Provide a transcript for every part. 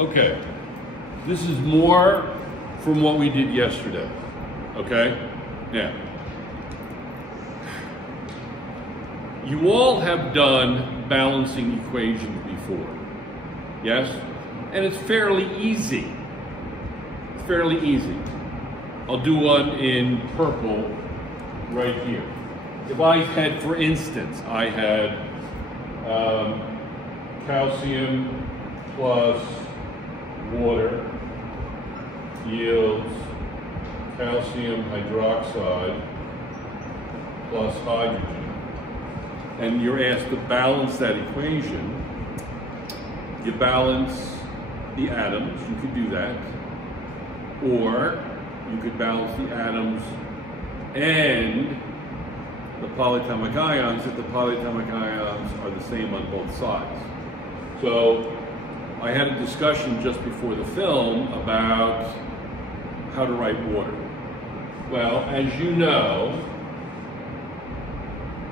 Okay, this is more from what we did yesterday, okay? Now, you all have done balancing equations before, yes? And it's fairly easy. It's fairly easy. I'll do one in purple right here. If I had, for instance, I had calcium plus water yields calcium hydroxide plus hydrogen, and you're asked to balance that equation. You balance the atoms, you could do that, or you could balance the atoms and the polyatomic ions if the polyatomic ions are the same on both sides. So I had a discussion just before the film about how to write water. Well, as you know,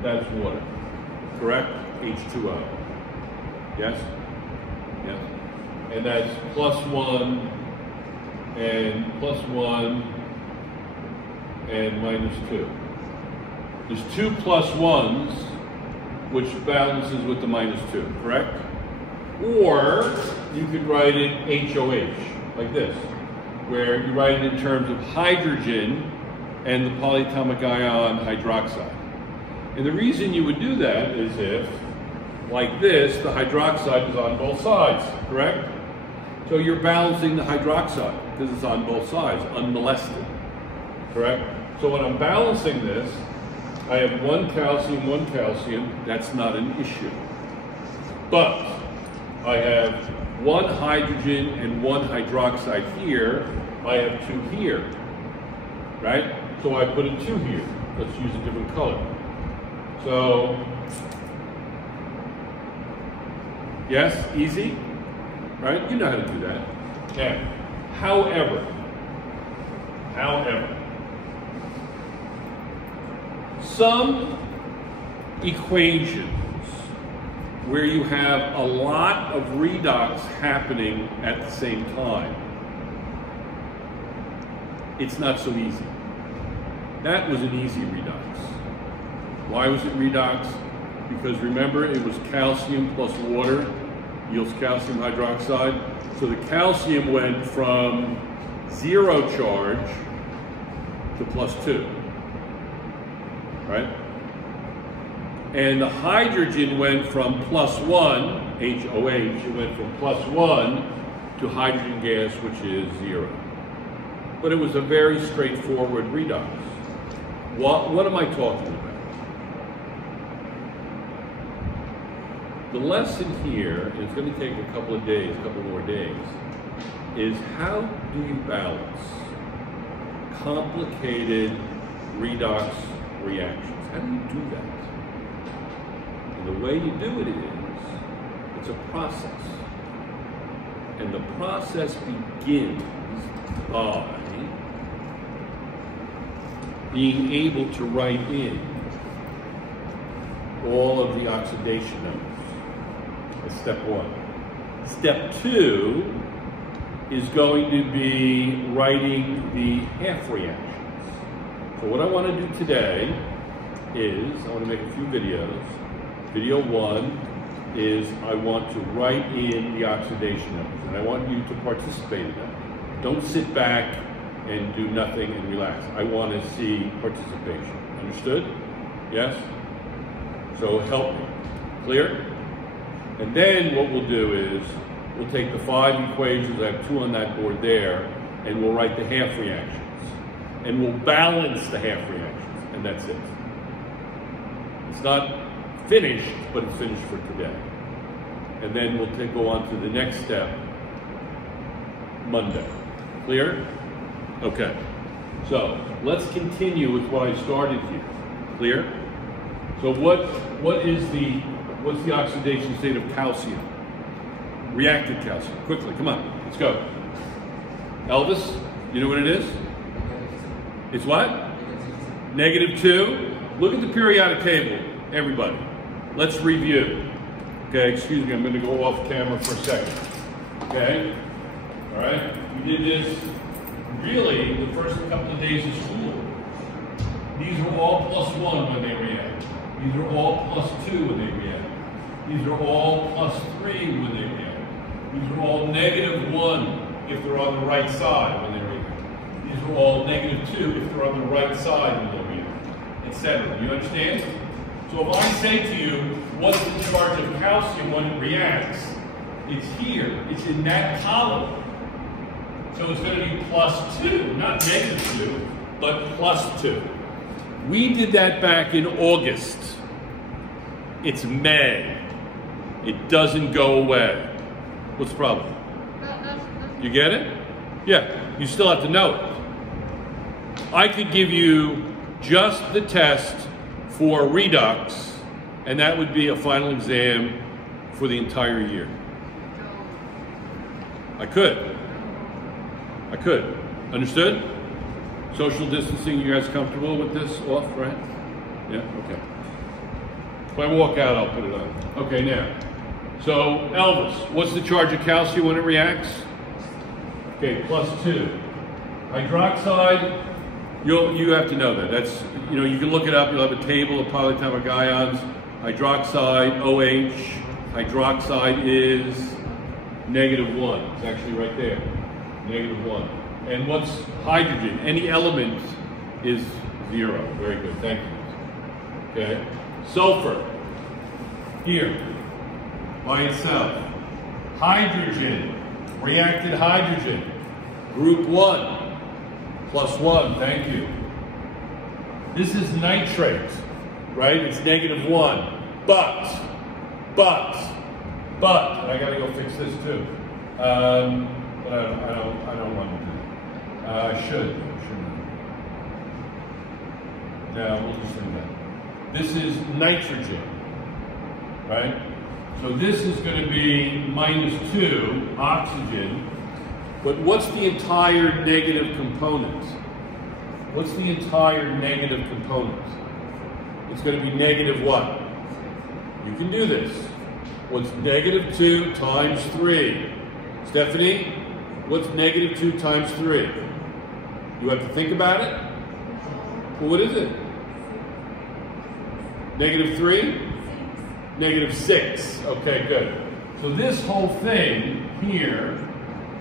that's water, correct? H2O. Yes? Yes. And that's +1 and -2. There's two +1s, which balances with the -2, correct? Or you could write it HOH, like this, where you write it in terms of hydrogen and the polyatomic ion hydroxide. And the reason you would do that is if, like this, the hydroxide is on both sides, correct? So you're balancing the hydroxide because it's on both sides, unmolested, correct? So when I'm balancing this, I have one calcium, that's not an issue. But I have one hydrogen and one hydroxide here, I have two here, right? So I put a 2 here. Let's use a different color. So, yes, easy, right? You know how to do that. Now, however, some equations where you have a lot of redox happening at the same time, it's not so easy. That was an easy redox. Why was it redox? Because remember, it was calcium plus water yields calcium hydroxide. So the calcium went from 0 charge to +2, right? And the hydrogen went from +1, HOH, it went from +1 to hydrogen gas, which is 0. But it was a very straightforward redox. What am I talking about? The lesson here, and it's going to take a couple more days, is how do you balance complicated redox reactions? How do you do that? And the way you do it is, it's a process. And the process begins by being able to write in all of the oxidation numbers. That's step 1. Step 2 is going to be writing the half reactions. So what I want to do today is, I want to make a few videos. Video 1 is I want to write in the oxidation numbers, and I want you to participate in that. Don't sit back and do nothing and relax. I want to see participation. Understood? Yes? So help me. Clear? And then what we'll do is, we'll take the 5 equations, I have 2 on that board there, and we'll write the half reactions. And we'll balance the half reactions, and that's it. It's not finished, but it's finished for today. And then we'll go on to the next step Monday. Clear? Okay. So let's continue with what I started here. Clear? So what's the oxidation state of calcium? Reacted calcium. Quickly, come on, let's go. Elvis, you know what it is? It's what? -2. Look at the periodic table, everybody. Let's review. Okay, excuse me, I'm going to go off camera for a second. Okay? All right? We did this really the first couple of days of school. These are all +1 when they react. These are all +2 when they react. These are all +3 when they react. These are all -1 if they're on the right side when they react. These are all -2 if they're on the right side when they react, etc. You understand? So if I say to you, what's the charge of calcium when it reacts? It's here. It's in that column. So it's going to be +2, not -2, but +2. We did that back in August. It's May. It doesn't go away. What's the problem? You get it? Yeah, you still have to know it. I could give you just the test for Redox, and that would be a final exam for the entire year. I could. Understood? Social distancing, you guys comfortable with this off, right? Yeah, okay. If I walk out, I'll put it on. Okay, now. So, Elvis, what's the charge of calcium when it reacts? Okay, +2. Hydroxide, you have to know that. That's, you can look it up. You'll have a table of polyatomic ions. Hydroxide, OH. Hydroxide is -1. It's actually right there, -1. And what's hydrogen? Any element is 0. Very good, thank you. Okay, sulfur, here, by itself. Hydrogen, reacted hydrogen, group 1, +1, thank you. This is nitrate, right? It's -1, but, and I gotta go fix this too. But I don't want to do that. Shouldn't. No, we'll just do that. This is nitrogen, right? So this is going to be -2, oxygen. But what's the entire negative component? What's the entire negative component? It's going to be negative what? You can do this. What's -2 times 3? Stephanie, what's -2 times 3? You have to think about it? Well, what is it? -3? -6. Okay, good. So this whole thing here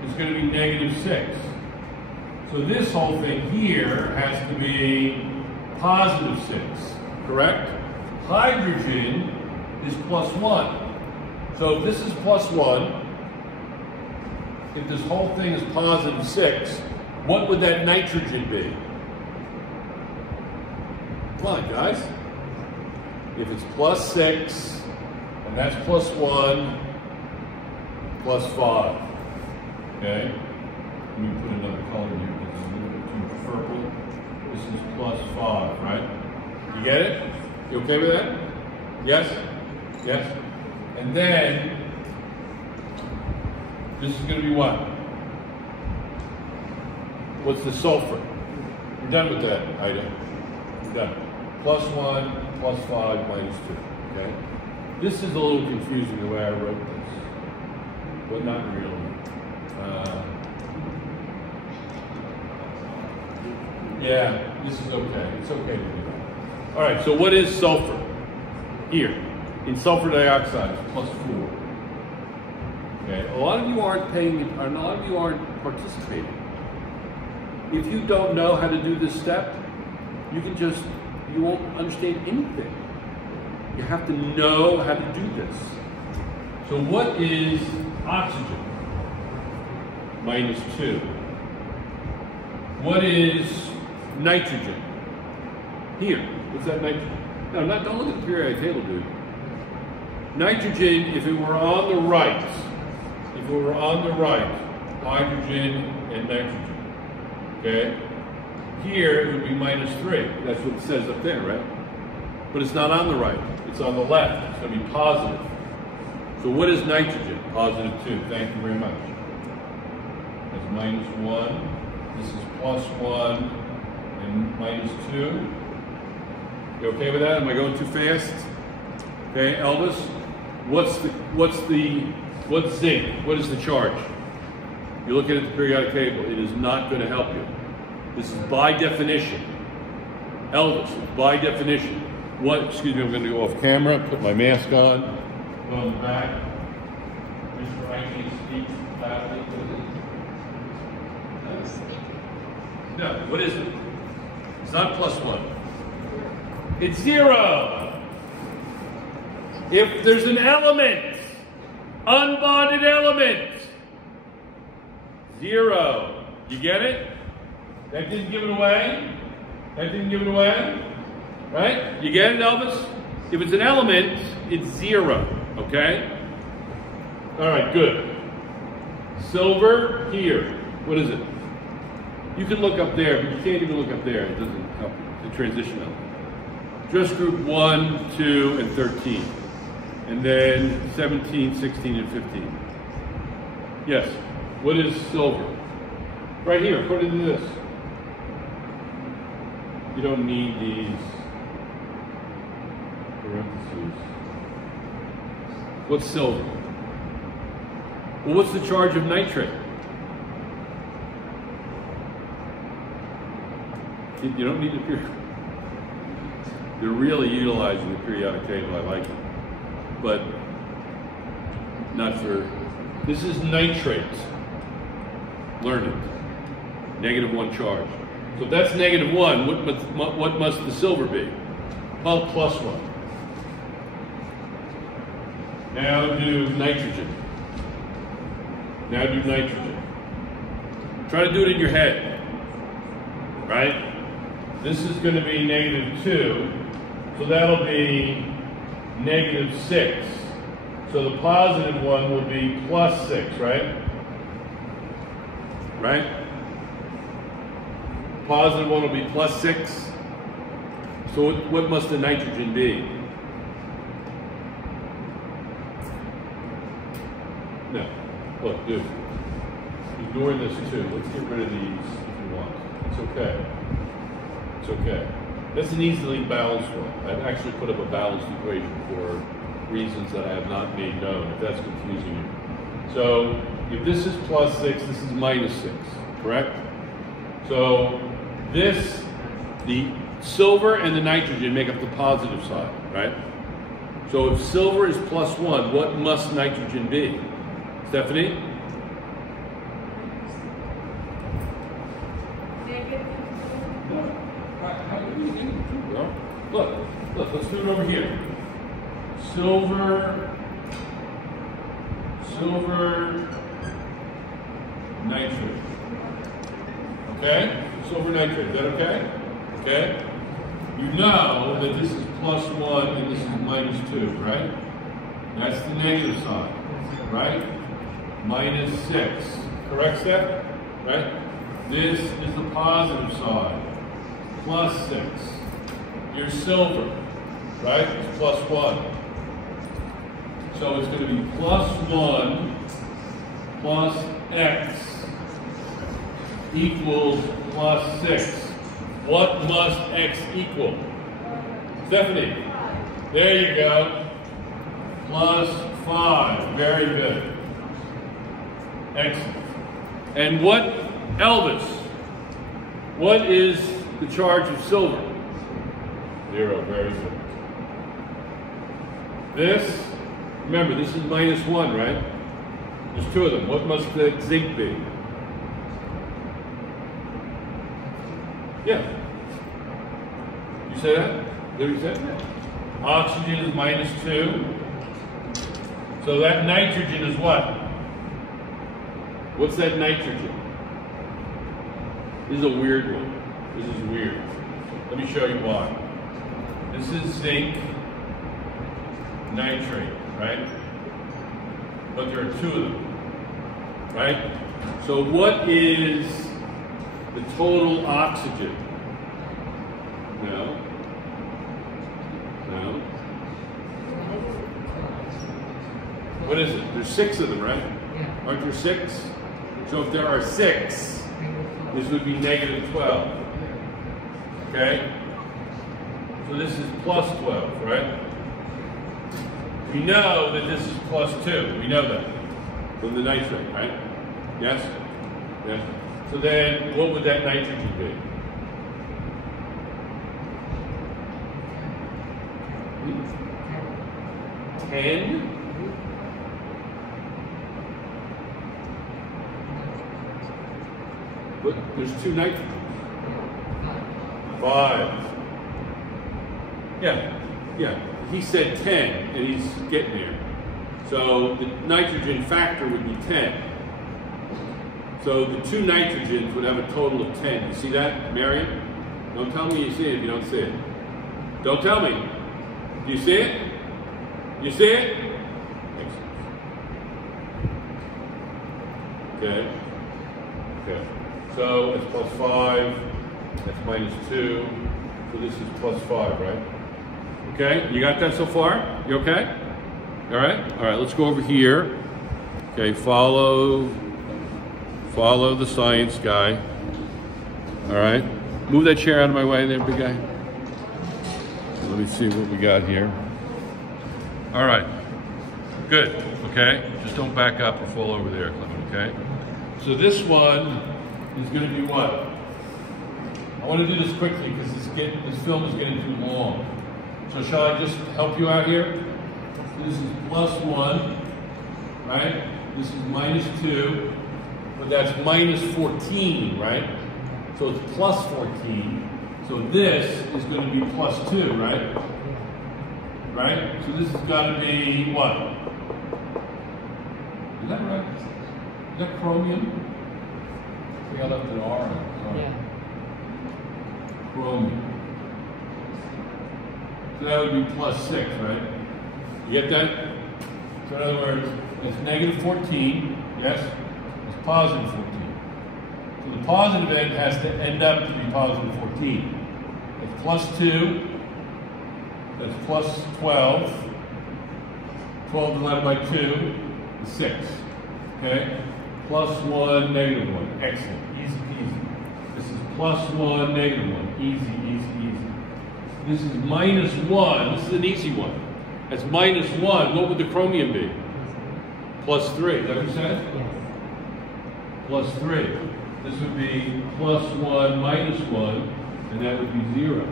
is going to be -6. So this whole thing here has to be +6, correct? Hydrogen is +1. So if this is +1, if this whole thing is +6, what would that nitrogen be? Come on, guys. If it's +6, and that's +1, +5. Okay? Let me put another color here because it's a little bit too purple. This is +5, right? You get it? You okay with that? Yes? Yes? And then, this is going to be what? What's the sulfur? We're done with that item. We're done. +1, +5, -2. Okay? This is a little confusing the way I wrote this, but not really. Yeah, this is okay. It's okay to do that. All right, so what is sulfur? Here, in sulfur dioxide, it's +4. Okay, a lot of you aren't participating. If you don't know how to do this step, you won't understand anything. You have to know how to do this. So what is oxygen? -2. What is nitrogen? Here, what's that nitrogen? No, don't look at the periodic table, dude. Nitrogen, if it were on the right, hydrogen and nitrogen, okay? Here, it would be -3. That's what it says up there, right? But it's not on the right. It's on the left. It's going to be positive. So what is nitrogen? +2. Thank you very much. That's -1. This is +1 and -2. You okay with that? Am I going too fast? Okay, Elvis. What's zinc? What is the charge? You're looking at the periodic table. It is not going to help you. This is by definition. Elvis, it's by definition. What, excuse me, I'm going to go off camera, put my mask on. Go on the back. Mr. I can't speak loudly. No, what is it? It's not +1. It's 0. If there's an element, unbonded element, 0. You get it? That didn't give it away? That didn't give it away? Right? You get it, Elvis? If it's an element, it's 0. Okay? All right, good. Silver here. What is it? You can look up there, but you can't even look up there. It doesn't help you. The transition element. Just group 1, 2, and 13. And then 17, 16, and 15. Yes. What is silver? Right here, put it in this. You don't need these parentheses. What's silver? Well, what's the charge of nitrate? You don't need the periodic. They're really utilizing the periodic table. I like it. But not for, this is nitrate. Learn it. -1 charge. So if that's -1, what must the silver be? Well, +1. Now do nitrogen. Now do nitrogen. Try to do it in your head. Right? This is going to be -2. So that'll be -6. So the positive one will be +6, right? Right? Positive one will be +6. So what must the nitrogen be? No. Look, dude. Ignore this too. Let's get rid of these if you want. It's okay. It's okay. That's an easily balanced one. I've actually put up a balanced equation for reasons that I have not made known, if that's confusing you. So if this is +6, this is -6, correct? So this, the silver and the nitrogen make up the positive side, right? So if silver is +1, what must nitrogen be? Stephanie? Look, let's do it over here. Silver, nitrate. Okay? Silver nitrate, is that okay? Okay? You know that this is +1 and this is -2, right? That's the negative side, right? -6. Correct, Steph? Right? This is the positive side. +6. Your silver, right? It's +1. So it's going to be +1 plus X equals +6. What must X equal? Stephanie, there you go. +5. Very good. Excellent. And what, Elvis, what is the charge of silver? 0. Very good. This, remember, this is -1, right? There's 2 of them. What must the zinc be? Yeah. You say that? Is that what you said? Oxygen is -2. So that nitrogen is what? What's that nitrogen? This is a weird one. This is weird. Let me show you why. This is zinc nitrate, right? But there are 2 of them, right? So what is the total oxygen? No. No. What is it? There's 6 of them, right? Aren't there 6? So if there are 6, this would be -12. Okay? So this is +12, right? We know that this is +2. We know that from the nitrate, right? Yes? Yeah. So then, what would that nitrogen be? Hmm? 10? But there's 2 nitrogens. 5. Yeah. He said 10, and he's getting there. So the nitrogen factor would be 10. So the 2 nitrogens would have a total of 10. You see that, Marion? Don't tell me you see it if you don't see it. Don't tell me. Do you see it? You see it? Excellent. Okay. So it's plus 5. That's minus 2. So this is plus 5, right? Okay, you got that so far? You okay? All right, let's go over here. Okay, follow the science guy. All right, move that chair out of my way there, big guy. Let me see what we got here. All right, good, okay? Just don't back up or fall over there, Clement, okay? So this one is gonna be what? I wanna do this quickly because this film is getting too long. So shall I just help you out here? This is plus 1, right? This is minus 2, but that's minus 14, right? So it's plus 14. So this is going to be plus 2, right? Right? So this has got to be what? Is that right? Is that chromium? I think I left an R in it. Sorry. Yeah. Chromium. So that would be plus 6, right? You get that? So in other words, it's negative 14, yes? It's positive 14. So the positive end has to end up to be positive 14. It's plus 2, that's plus 12. 12 divided by 2 is 6, okay? Plus 1, negative 1, excellent, easy peasy. This is plus 1, negative 1, easy. This is minus 1, this is an easy one. That's minus 1, what would the chromium be? Plus 3, is that what you said? Yes. Plus 3. This would be plus 1, minus 1, and that would be 0.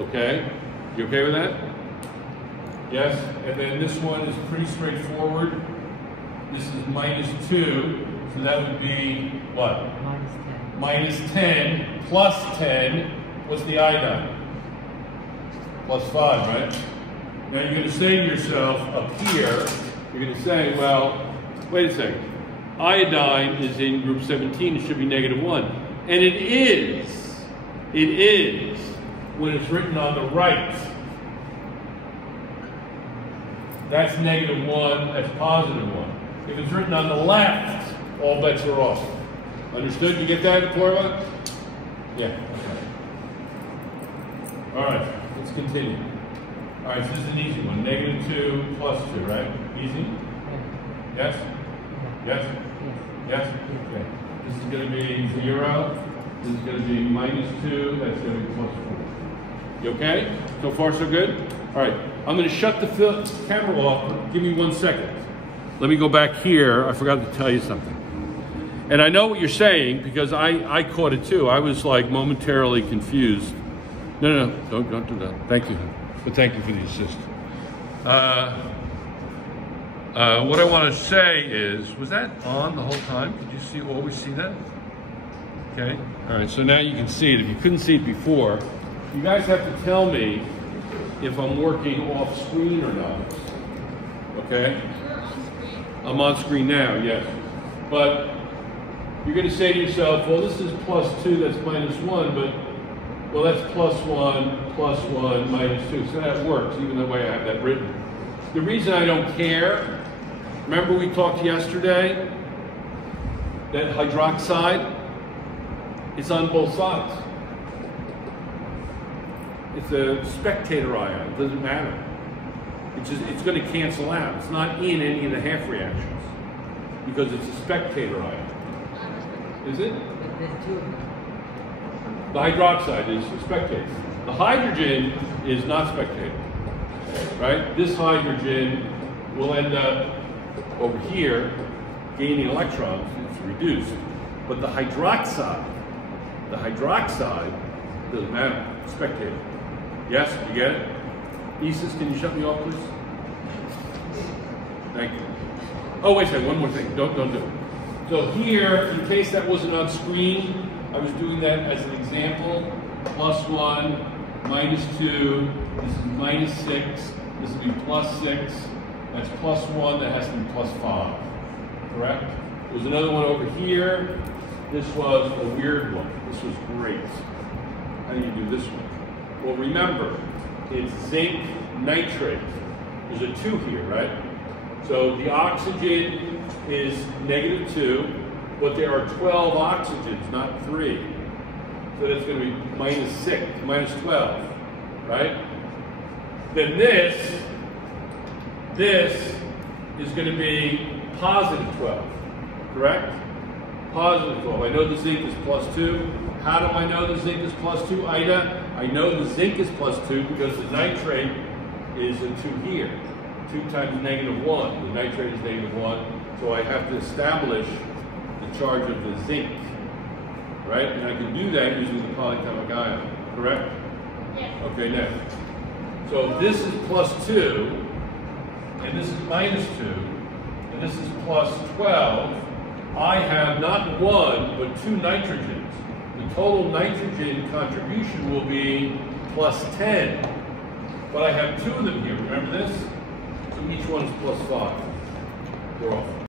Okay? You okay with that? Yes? And then this one is pretty straightforward. This is minus 2, so that would be what? Minus 10. Minus 10 plus 10, what's the iodine? Plus 5, right? Now you're going to say to yourself up here, you're going to say, well, wait a second. Iodine is in group 17, it should be negative 1. And it is when it's written on the right. That's negative 1, that's positive 1. If it's written on the left, all bets are off. Understood? You get that, Flora? Yeah. Okay. All right, let's continue. All right, so this is an easy one. Negative 2 plus 2, right? Easy? Yes? Yes? Yes? Okay. This is going to be 0. This is going to be minus 2. That's going to be plus 4. You okay? So far, so good? All right. I'm going to shut the camera off. Give me 1 second. Let me go back here. I forgot to tell you something. And I know what you're saying because I caught it too. I was like momentarily confused. No, don't do that. Thank you. But thank you for the assist. What I want to say is, was that on the whole time? Could you always see that? Okay. All right. So now you can see it. If you couldn't see it before, you guys have to tell me if I'm working off screen or not. Okay. I'm on screen now. Yes. But you're going to say to yourself, well, this is plus 2. That's minus 1. But well, that's plus 1, minus 2. So that works, even the way I have that written. The reason I don't care, remember we talked yesterday, that hydroxide, it's on both sides. It's a spectator ion, it doesn't matter. It's going to cancel out. It's not in any of the half reactions because it's a spectator ion. Is it? The hydroxide is a spectator. The hydrogen is not spectator, right? This hydrogen will end up over here gaining electrons. It's reduced. But the hydroxide doesn't matter. Spectator. Yes, you get it? Isis, can you shut me off, please? Thank you. Oh, wait a second, one more thing. Don't do it. So here, in case that wasn't on screen, I was doing that as an example. +1, -2, this is -6, this would be +6, that's +1, that has to be +5, correct? There's another one over here. This was a weird one. This was great. How do you do this one? Well, remember, it's zinc nitrate. There's a 2 here, right? So the oxygen is -2, but there are 12 oxygens, not 3. So that's going to be -6, -12, right? Then this is going to be +12, correct? +12. I know the zinc is +2. How do I know the zinc is +2, Ida? I know the zinc is +2 because the nitrate is a 2 here. 2 times -1. The nitrate is -1. So I have to establish the charge of the zinc, right? And I can do that using the polyatomic ion, correct? Yes. Okay, next. So if this is +2, and this is -2, and this is +12, I have not 1, but 2 nitrogens. The total nitrogen contribution will be +10. But I have 2 of them here, remember this? So each one is +5. We're off.